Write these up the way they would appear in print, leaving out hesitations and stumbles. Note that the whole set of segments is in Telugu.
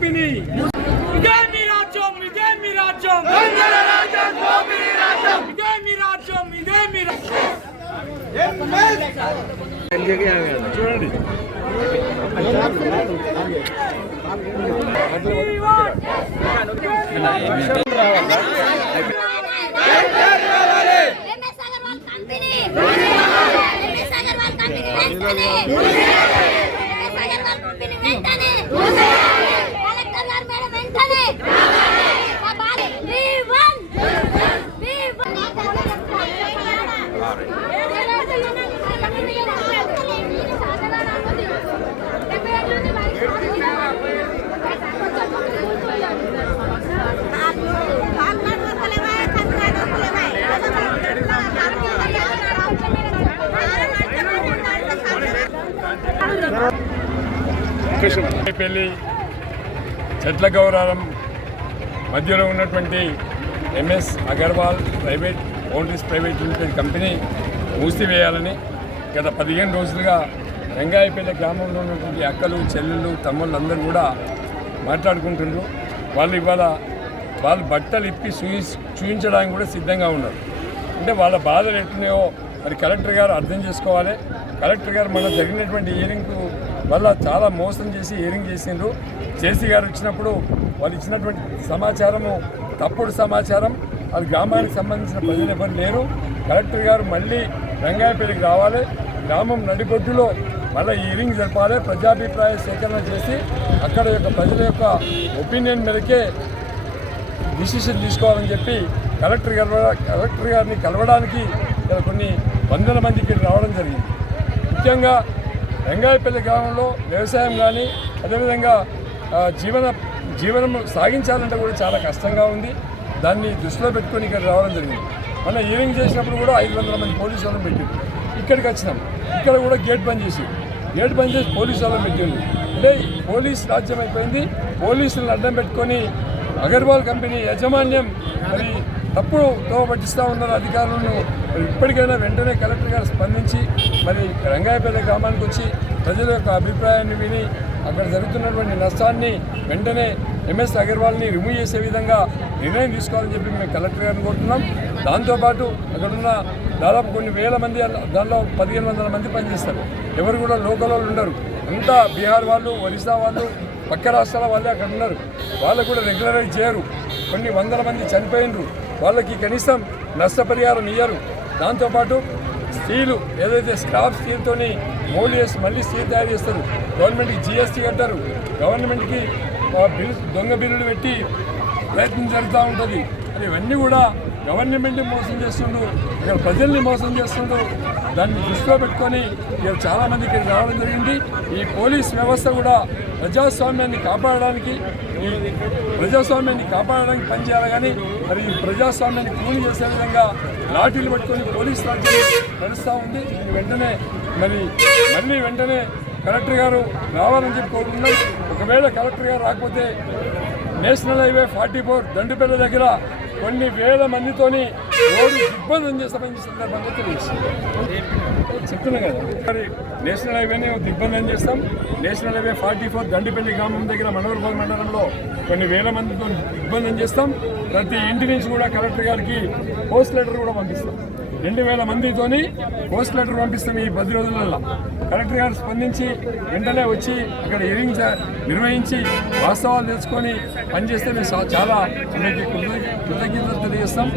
కంపెనీ ఇదే మీ రాజ్యం, ఇదే మీ రాజ్యం, ఇదే మీ రాజ్యం, ఇదే మీ చూడండి. పెళ్లి చెట్ల గౌరవం మధ్యలో ఉన్నటువంటి M S Agarwal private boundaries private limited company మూసివేయాలని గత 15 రోజులుగా రంగాయపేట గ్రామంలో ఉన్నటువంటి అక్కలు చెల్లెళ్ళు తమ్ముళ్ళు అందరూ కూడా మాట్లాడుకుంటున్నారు. వాళ్ళు ఇవాళ వాళ్ళు బట్టలు ఇప్పి చూపించడానికి కూడా సిద్ధంగా ఉన్నారు. అంటే వాళ్ళ బాధలు ఎట్లున్నాయో మరి కలెక్టర్ గారు అర్థం చేసుకోవాలి. కలెక్టర్ గారు మన జరిగినటువంటి హియరింగ్ వల్ల చాలా మోసం చేసి హియరింగ్ చేసిండ్రు. జేసీ గారు వచ్చినప్పుడు వాళ్ళు ఇచ్చినటువంటి సమాచారము తప్పుడు సమాచారం, అది గ్రామానికి సంబంధించిన ప్రజలు ఎవరు లేరు. కలెక్టర్ గారు మళ్ళీ రంగాయపేటకి రావాలి, గ్రామం నడిబొడ్డులో మళ్ళీ హియరింగ్ జరపాలి, ప్రజాభిప్రాయ సేకరణ చేసి అక్కడ యొక్క ప్రజల యొక్క ఒపీనియన్ మేరకే డిసిషన్ తీసుకోవాలని చెప్పి కలెక్టర్ గారిని కలవడానికి కొన్ని వందల మందికి రావడం జరిగింది. ముఖ్యంగా రంగాయపల్లి గ్రామంలో వ్యవసాయం కానీ అదేవిధంగా జీవనం సాగించాలంటే కూడా చాలా కష్టంగా ఉంది. దాన్ని దృష్టిలో పెట్టుకొని ఇక్కడ రావడం జరిగింది. మన హియరింగ్ చేసినప్పుడు కూడా 500 మంది పోలీసు వాళ్ళని పెట్టింది. ఇక్కడికి వచ్చినాం, ఇక్కడ కూడా గేట్ బంద్ చేసి పోలీసు వాళ్ళని పెట్టింది. అంటే పోలీస్ రాజ్యం అయిపోయింది. పోలీసులను అడ్డం పెట్టుకొని అగర్వాల్ కంపెనీ యాజమాన్యం మరి తప్పుడు తోవ పట్టిస్తూ ఉన్నారు అధికారులను. ఇప్పటికైనా వెంటనే కలెక్టర్ గారు స్పందించి మరి రంగాయపేట గ్రామానికి వచ్చి ప్రజల యొక్క అభిప్రాయాన్ని విని అక్కడ జరుగుతున్నటువంటి నష్టాన్ని వెంటనే ఎంఎస్ అగర్వాల్ని రిమూవ్ చేసే విధంగా నిర్ణయం తీసుకోవాలని చెప్పి మేము కలెక్టర్ గారిని కోరుతున్నాం. దాంతోపాటు అక్కడున్న దాదాపు కొన్ని వేల మంది, దానిలో 1500 మంది పనిచేస్తారు. ఎవరు కూడా లోకల్ వాళ్ళు ఉండరు. అంతా బీహార్ వాళ్ళు, ఒరిస్సా వాళ్ళు, పక్క రాష్ట్రాల వాళ్ళే అక్కడ ఉన్నారు. వాళ్ళకు కూడా రెగ్యులరైజ్ చేయరు. కొన్ని వందల మంది చనిపోయినరు. వాళ్ళకి కనీసం నష్టపరిహారం ఇయ్యరు. దాంతోపాటు స్టీలు ఏదైతే స్క్రాప్ స్టీల్తో మోల్డ్ చేసి మళ్ళీ స్టీల్ తయారు చేస్తారు. గవర్నమెంట్కి జిఎస్టీ కట్టారు. గవర్నమెంట్కి దొంగ బిల్లులు పెట్టి ప్రయత్నం జరుగుతూ ఉంటుంది. అది ఇవన్నీ కూడా గవర్నమెంట్ని మోసం చేస్తుండ్రు, ఇక్కడ ప్రజల్ని మోసం చేస్తుండ్రు. దాన్ని దృష్టిలో పెట్టుకొని ఇక్కడ చాలామంది ఇక్కడ రావడం జరిగింది. ఈ పోలీస్ వ్యవస్థ కూడా ప్రజాస్వామ్యాన్ని కాపాడడానికి పనిచేయాలి. కానీ మరి ఈ ప్రజాస్వామ్యాన్ని కూలి చేసే విధంగా లాఠీలు పట్టుకొని పోలీస్ రాజ్యం నడుస్తూ ఉంది. వెంటనే కలెక్టర్ గారు రావాలని చెప్పి కోరుకుంటున్నాం. ఒకవేళ కలెక్టర్ గారు రాకపోతే నేషనల్ హైవే 44 దండుపల్లి దగ్గర కొన్ని వేల మందితోని రోడ్డు దిగ్బంధం చేస్తామని సందర్భంగా చెప్తున్నాం కదా. మరి నేషనల్ హైవేని దిగ్బంధం చేస్తాం. నేషనల్ హైవే 44 దండుపల్లి గ్రామం దగ్గర మనోహర్బాగ్ మండలంలో కొన్ని వేల మందితో దిగ్బంధం చేస్తాం. ప్రతి ఇంటి నుంచి కూడా కలెక్టర్ గారికి పోస్ట్ లెటర్ కూడా పంపిస్తాం. 2000 మందితోని పోస్ట్ లెటర్ పంపిస్తాం. ఈ 10 రోజులలో కలెక్టర్ గారు స్పందించి వెంటనే వచ్చి అక్కడ హియరింగ్ నిర్వహించి వాస్తవాలు తెలుసుకొని పనిచేస్తే మేము చాలా కృతజ్ఞతలు తెలియజేస్తాం.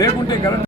లేకుంటే కలెక్టర్